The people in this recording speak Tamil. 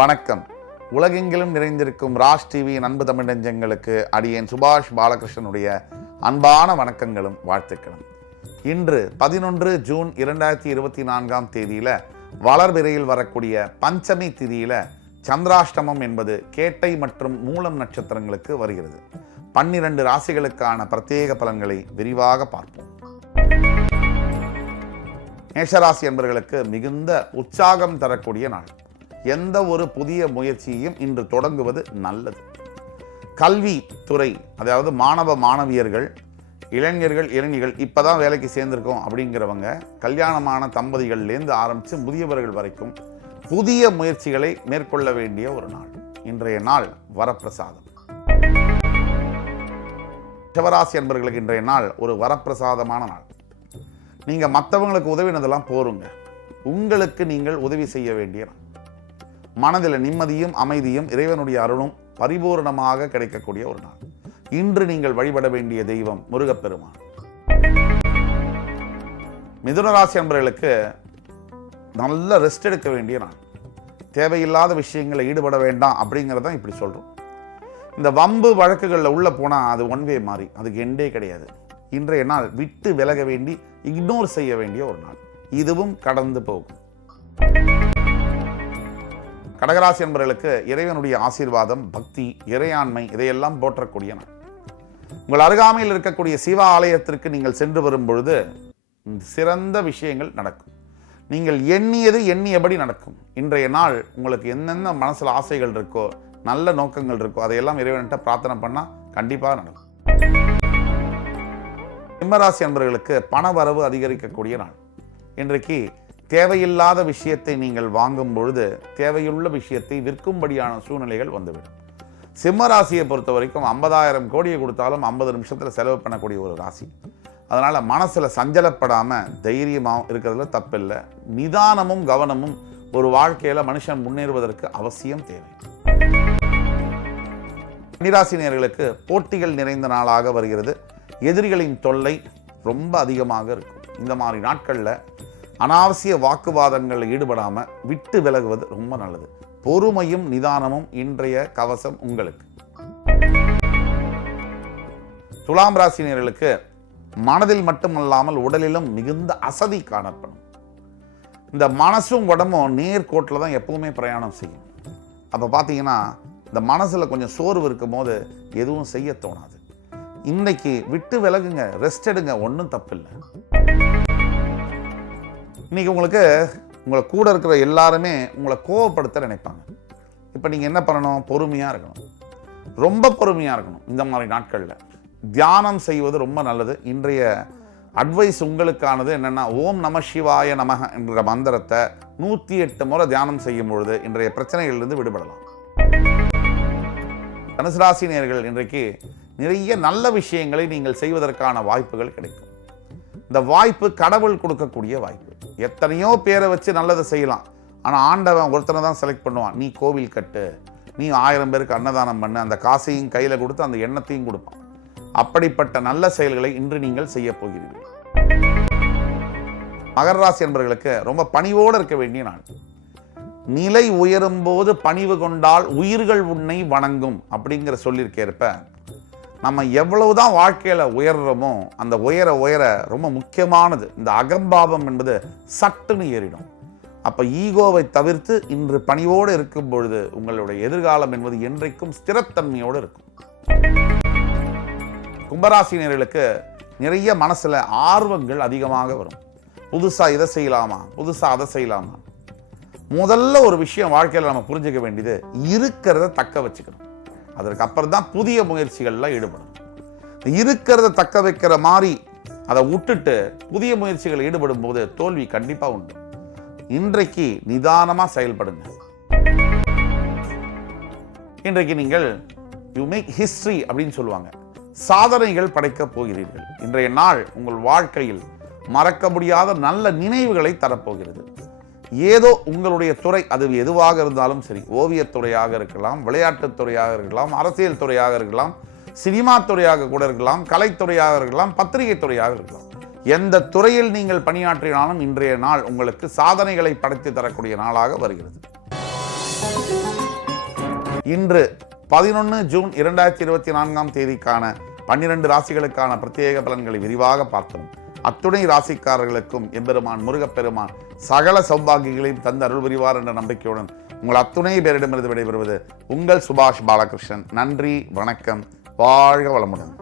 வணக்கம். உலகெங்கிலும் நிறைந்திருக்கும் ராஜ் டிவியின் அன்பு தமிழ் நெஞ்சங்களுக்கு அடியேன் சுபாஷ் பாலகிருஷ்ணனுடைய அன்பான வணக்கங்களும் வாழ்த்துக்களும். இன்று 11 ஜூன் 2024 வளர்பிறையில் வரக்கூடிய பஞ்சமி திதியில சந்திராஷ்டமம் என்பது கேட்டை மற்றும் மூலம் நட்சத்திரங்களுக்கு வருகிறது. 12 ராசிகளுக்கான பிரத்யேக பலன்களை விரிவாக பார்ப்போம். மேஷராசி என்பவர்களுக்கு மிகுந்த உற்சாகம் தரக்கூடிய நாள். எந்த ஒரு புதிய முயற்சியையும் இன்று தொடங்குவது நல்லது. கல்வி துறை, அதாவது மாணவ மாணவியர்கள், இளைஞர்கள் இளைஞர்கள் இப்போதான் வேலைக்கு சேர்ந்திருக்கோம் அப்படிங்கிறவங்க, கல்யாணமான தம்பதிகள்லேருந்து ஆரம்பித்து முதியவர்கள் வரைக்கும் புதிய முயற்சிகளை மேற்கொள்ள வேண்டிய ஒரு நாள். இன்றைய நாள் வரப்பிரசாதம். சிவராசி என்பவர்களுக்கு இன்றைய நாள் ஒரு வரப்பிரசாதமான நாள். நீங்கள் மற்றவங்களுக்கு உதவினதெல்லாம் போருங்க, உங்களுக்கு நீங்கள் உதவி செய்ய வேண்டிய நாள். மனதில் நிம்மதியும் அமைதியும் இறைவனுடைய அருளும் பரிபூர்ணமாக கிடைக்கக்கூடிய ஒரு நாள். இன்று நீங்கள் வழிபட வேண்டிய தெய்வம் முருகப்பெருமான். மிதுனராசி என்பவர்களுக்கு நல்ல ரெஸ்ட் எடுக்க வேண்டிய நாள். தேவையில்லாத விஷயங்களை ஈடுபட வேண்டாம் அப்படிங்கிறதான் இப்படி சொல்கிறோம். இந்த வம்பு வழக்குகளில் உள்ள போனால் அது ஒன் வே மாறி, அதுக்கு எண்டே கிடையாது. இன்றைய நாள் விட்டு விலக வேண்டி இக்னோர் செய்ய வேண்டிய ஒரு நாள். இதுவும் கடந்து போகும். கடகராசி என்பவர்களுக்கு இறைவனுடைய ஆசீர்வாதம், பக்தி, இறையாண்மை இதையெல்லாம் போற்றக்கூடிய நாள். உங்கள் அருகாமையில் இருக்கக்கூடிய சிவ ஆலயத்திற்கு நீங்கள் சென்று வரும் பொழுது சிறந்த விஷயங்கள் நடக்கும். நீங்கள் எண்ணியது எண்ணியபடி நடக்கும். இன்றைய நாள் உங்களுக்கு என்னென்ன மனசில் ஆசைகள் இருக்கோ, நல்ல நோக்கங்கள் இருக்கோ, அதையெல்லாம் இறைவன்கிட்ட பிரார்த்தனை பண்ணால் கண்டிப்பாக நடக்கும். சிம்மராசி என்பவர்களுக்கு பண வரவு அதிகரிக்கக்கூடிய நாள். இன்றைக்கு தேவையில்லாத விஷயத்தை நீங்கள் வாங்கும் பொழுது தேவையுள்ள விஷயத்தை விற்கும்படியான சூழ்நிலைகள் வந்துவிடும். சிம்மராசியை பொறுத்த வரைக்கும் 50,000 கோடியை கொடுத்தாலும் 50 நிமிஷத்தில் செலவு பண்ணக்கூடிய ஒரு ராசி. அதனால் மனசில் சஞ்சலப்படாமல் தைரியமாக இருக்கிறதுல தப்பில்லை. நிதானமும் கவனமும் ஒரு வாழ்க்கையில் மனுஷன் முன்னேறுவதற்கு அவசியம் தேவை. கன்னிராசினியர்களுக்கு போட்டிகள் நிறைந்த நாளாக வருகிறது. எதிரிகளின் தொல்லை ரொம்ப அதிகமாக இருக்கும். இந்த மாதிரி நாட்களில் அனாவசிய வாக்குவாதங்களில் ஈடுபடாமல் விட்டு விலகுவது ரொம்ப நல்லது. பொறுமையும் நிதானமும் இன்றைய கவசம் உங்களுக்கு. துலாம் ராசினியர்களுக்கு மனதில் மட்டுமல்லாமல் உடலிலும் மிகுந்த அசதி காணப்படும். இந்த மனசும் உடம்பும் நேர்கோட்டில் தான் எப்பவுமே பிரயாணம் செய்யும். அப்போ பார்த்தீங்கன்னா இந்த மனசில் கொஞ்சம் சோர்வு இருக்கும் போது எதுவும் செய்ய தோணாது. இன்னைக்கு விட்டு விலகுங்க, ரெஸ்ட் எடுங்க, ஒன்றும் தப்பில்லை. இன்னைக்கு உங்களுக்கு உங்களை கூட இருக்கிற எல்லாருமே உங்களை கோவப்படுத்த நினைப்பாங்க. இப்போ நீங்கள் என்ன பண்ணணும்? பொறுமையாக இருக்கணும், ரொம்ப பொறுமையாக இருக்கணும். இந்த மாதிரி நாட்களில் தியானம் செய்வது ரொம்ப நல்லது. இன்றைய அட்வைஸ் உங்களுக்கானது என்னென்னா, ஓம் நம சிவாய நமக என்ற மந்திரத்தை 108 முறை தியானம் செய்யும் பொழுது இன்றைய பிரச்சனைகளிலிருந்து விடுபடலாம். தனுசு ராசி நேயர்கள், இன்றைக்கு நிறைய நல்ல விஷயங்களை நீங்கள் செய்வதற்கான வாய்ப்புகள் கிடைக்கும். இந்த வாய்ப்பு கடவுள் கொடுக்கக்கூடிய வாய்ப்பு. எத்தனையோ பேரை வச்சு நல்லதை செய்யலாம். ஆனால் ஆண்டவன் ஒருத்தனை தான் செலக்ட் பண்ணுவான். நீ கோவில் கட்டு, நீ 1000 பேருக்கு அன்னதானம் பண்ணு, அந்த காசையும் கையில் கொடுத்து அந்த எண்ணத்தையும் கொடுப்பான். அப்படிப்பட்ட நல்ல செயல்களை இன்று நீங்கள் செய்ய போகிறீர்கள். மகர ராசி என்பவர்களுக்கு ரொம்ப பணிவோடு இருக்க வேண்டிய நாள். நிலை உயரும் போது பணிவு கொண்டால் உயிர்கள் உன்னை வணங்கும் அப்படிங்கிற சொல்லியிருக்கேற்ப, நம்ம எவ்வளவுதான் வாழ்க்கையில் உயர்றோமோ அந்த உயர ரொம்ப முக்கியமானது இந்த அகம்பாவம் என்பது சட்டுன்னு ஏறிடும். அப்போ ஈகோவை தவிர்த்து இன்று பணிவோடு இருக்கும் பொழுது உங்களுடைய எதிர்காலம் என்பது என்றைக்கும் ஸ்திரத்தன்மையோடு இருக்கும். கும்பராசினியர்களுக்கு நிறைய மனசில் ஆர்வங்கள் அதிகமாக வரும். புதுசாக இதை செய்யலாமா, புதுசாக அதை செய்யலாமா. முதல்ல ஒரு விஷயம் வாழ்க்கையில் நம்ம புரிஞ்சுக்க வேண்டியது, இருக்கிறத தக்க வச்சுக்கணும். அதற்கு அப்புறம் தான் புதிய முயற்சிகள்லாம் ஈடுபடும். இருக்கிறத தக்க வைக்கிற மாதிரி அதை விட்டுட்டு புதிய முயற்சிகள் ஈடுபடும் போது தோல்வி கண்டிப்பாக உண்டு. இன்றைக்கு நிதானமாக செயல்படுங்க. இன்றைக்கு நீங்கள் யூ மேக் ஹிஸ்டரி அப்படின்னு சொல்லுவாங்க, சாதனைகள் படைக்க போகிறீர்கள். இன்றைய நாள் உங்கள் வாழ்க்கையில் மறக்க முடியாத நல்ல நினைவுகளை தரப்போகிறது. ஏதோ உங்களுடைய துறை, அது எதுவாக இருந்தாலும் சரி, ஓவியத்துறையாக இருக்கலாம், விளையாட்டுத் துறையாக இருக்கலாம், அரசியல் துறையாக இருக்கலாம், சினிமா துறையாக கூட இருக்கலாம், கலைத்துறையாக இருக்கலாம், பத்திரிகை துறையாக இருக்கலாம். எந்த துறையில் நீங்கள் பணியாற்றினாலும் இன்றைய நாள் உங்களுக்கு சாதனைகளை படைத்து தரக்கூடிய நாளாக வருகிறது. இன்று 11 ஜூன் 2024 தேதிக்கான 12 ராசிகளுக்கான பிரத்யேக பலன்களை விரிவாக பார்த்தோம். அத்துணை ராசிக்காரர்களுக்கும் எம்பெருமான் முருகப்பெருமான் சகல சௌபாகியங்களையும் தந்து அருள் புரிவார் என்ற நம்பிக்கையுடன் உங்கள் அத்துணை பேரிடமிருந்து விடைபெறுவது உங்கள் சுபாஷ் பாலகிருஷ்ணன். நன்றி, வணக்கம், வாழ்க வளமுடன்.